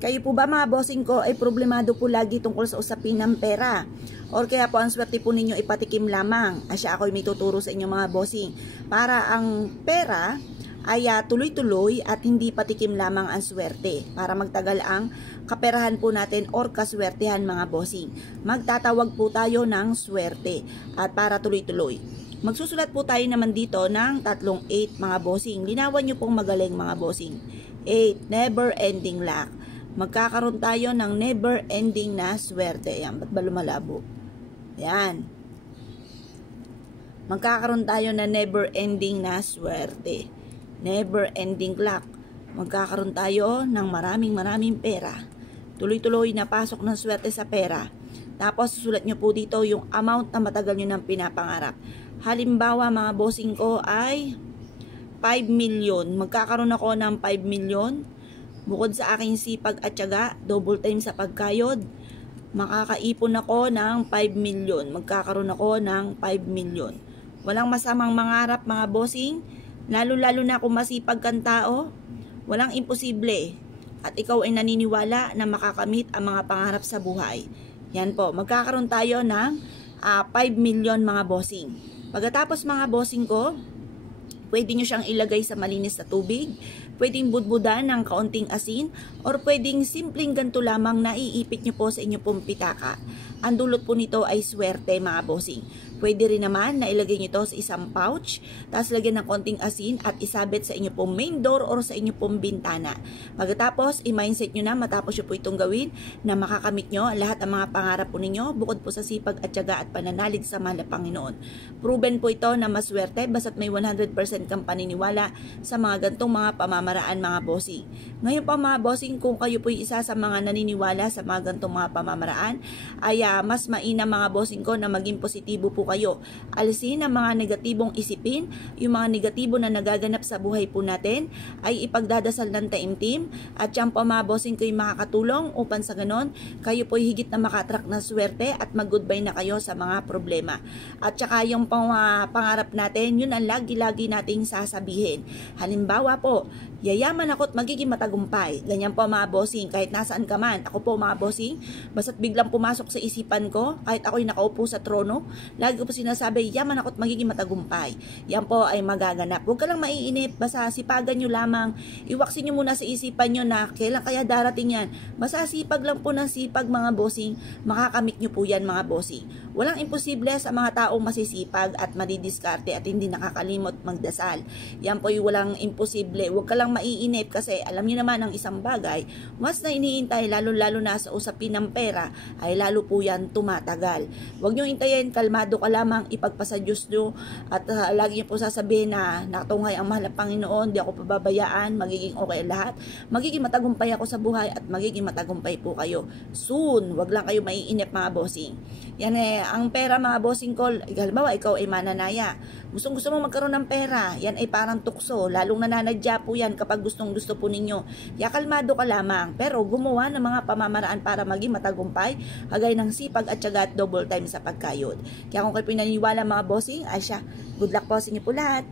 Kayo po ba mga bossing ko ay problemado po lagi tungkol sa usapin ng pera? Or kaya po ang swerte po ninyo ipatikim lamang? Asya ako may tuturo sa inyo mga bossing. Para ang pera ay tuloy-tuloy at hindi patikim lamang ang swerte. Para magtagal ang kaperahan po natin or kaswertehan mga bossing. Magtatawag po tayo ng swerte at para tuloy-tuloy. Magsusulat po tayo naman dito ng tatlong 8 mga bossing. Linawan nyo pong magaling mga bossing. 8, never ending luck. Magkakaroon tayo ng never ending na swerte. Yan, ba't ba lumalabo? Yan. Magkakaroon tayo na never ending na swerte. Never ending luck. Magkakaroon tayo ng maraming pera. Tuloy-tuloy na pasok ng swerte sa pera. Tapos susulat nyo po dito yung amount na matagal nyo nang pinapangarap. Halimbawa mga bossing ko ay 5 million. Magkakaroon ako ng 5 million. Bukod sa aking sipag at tiyaga, double time sa pagkayod, makakaipon ako ng 5 million. Magkakaroon ako ng 5 million. Walang masamang mangarap mga bossing, lalo-lalo na kung masipag kang tao. Walang imposible. At ikaw ay naniniwala na makakamit ang mga pangarap sa buhay. Yan po, magkakaroon tayo ng 5 million mga bossing. Pagkatapos mga bossing ko, pwede nyo siyang ilagay sa malinis na tubig, pwedeng budbudan ng kaunting asin, or pwedeng simpleng ganito lamang na iipit nyo po sa inyo pong pitaka. Ang dulot po nito ay swerte mga bossing. Pwede rin naman na ilagay nyo ito sa isang pouch, tapos lagyan ng konting asin at isabit sa inyo pong main door or sa inyo pong bintana. Pagkatapos, i-mindset nyo na matapos nyo po itong gawin na makakamit nyo lahat ng mga pangarap po ninyo bukod po sa sipag at tiyaga at pananalig sa mahal na Panginoon. Proven po ito na maswerte basta't may 100% kang paniniwala sa mga gantong mga pamamaraan mga bossing. Ngayon pa mga bossing, kung kayo po isa sa mga naniniwala sa mga gantong mga pamamaraan, ay mas mainam mga bossing ko na maging positibo po kayo. Alisin ang mga negatibong isipin, yung mga negatibo na nagaganap sa buhay po natin ay ipagdadasal ng taimtim at yan po mga bossing ko yung makakatulong upang sa ganon kayo po higit na makatrack ng swerte at mag-goodbye na kayo sa mga problema. At saka yung pangarap natin, yun ang lagi-lagi nating sasabihin. Halimbawa po, yayaman ako at magiging matagumpay. Ganyan po mga bossing, kahit nasaan ka man. Ako po mga bossing, basta't biglang pumasok sa isipan ko, kahit ako'y nakaupo sa trono, lagi ko po sinasabi, yaman ako at magiging matagumpay. Yan po ay magaganap. Huwag ka lang maiinip, basta sipagan nyo lamang, iwaksin nyo muna sa isipan nyo na kailan kaya darating yan. Basta sipag lang po ng sipag mga bossing, makakamit nyo po yan mga bossing. Walang imposible sa mga taong masisipag at madidiskarte at hindi nakakalimot magdasal. Yan po yung walang imposible. Huwag ka lang maiinip kasi alam niyo naman ang isang bagay, mas na iniintay lalo-lalo na sa usapin ng pera ay lalo po yan tumatagal. Huwag nyo intayin, kalmado ka lamang, ipagpasa Diyos nyo at lagi nyo po sasabihin na nakatungay ang mahal na Panginoon, di ako pababayaan, magiging okay lahat, magiging matagumpay ako sa buhay at magiging matagumpay po kayo. Soon, wag lang kayo maiinip mga bossing. Yan ang pera mga bossing ko, halimbawa ikaw ay mananaya, gusto mo magkaroon ng pera, yan ay parang tukso, lalong nananadya po yan kapag gusto po ninyo. Kaya kalmado ka lamang, pero gumawa ng mga pamamaraan para maging matagumpay, kagaya ng sipag at tiyaga at double time sa pagkayod. Kaya kung kayo pinaniniwala mga bossing, ay siya, good luck po sa inyo po lahat.